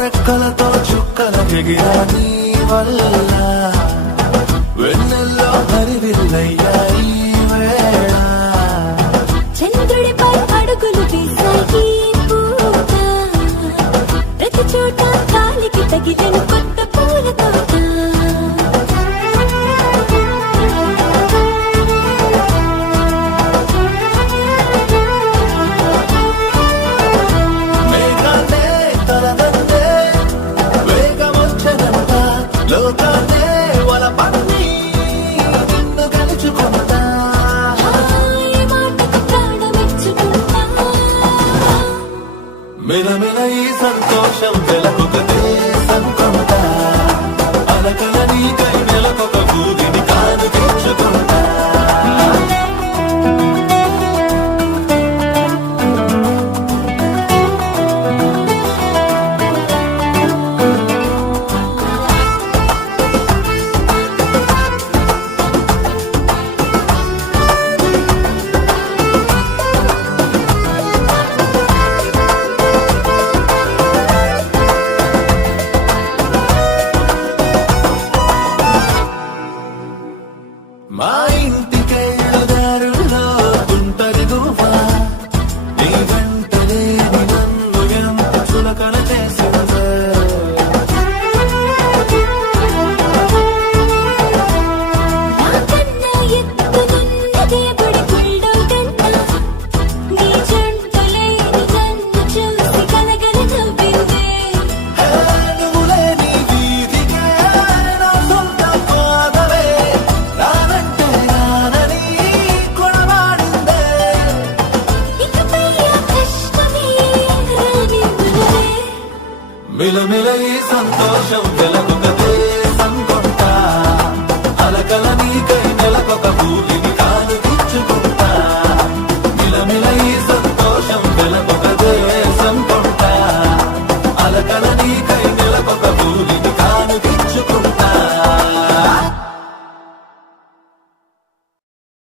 రెక్కలతో చుక్కల ఎగిరా నీ వల్ల వెన్నెల్లో హరివిల్లయ్యాయి వేళ చంద్రుడిపై అడుగులు వేసాయి పూట ప్రతి చోట కాలికి తగిలిన కొత్త పూల తోట మేఘాన్నే తలదండే వేగమొచ్చనంట లోకాన్నే వలపన్ని నిన్ను గెలుచుకుంటా ఈ మాటకు ప్రాణమిచ్చుకుంటా మిలమిల ఈ సంతోషం వెలకొకటే సంకొంటా అలకల నీకై నెలకొక భూమిని కాను తెచ్చుకుంటా మా ఇంటికెళ్ళు దారుల్లో గుంటరి గువ్వా నీ వెంట లేని నన్ను ఎంత చులకన చేసిందే నాకన్నా ఎత్తునున్నదే బడి బుల్డోగంట నీ జంట లేని నన్ను చూసి కలగల నవ్విందే నువ్వు లేని వీధికే నా సొంత పాదవే నానంటే నానని కొడబాడిందే ఇకపై ఆ కష్టమే రానివ్వలే మిలమిల ఈ సంతోషం వెలకొకటే సంకొంటా అలకల నీకై నెలకొక భూమిని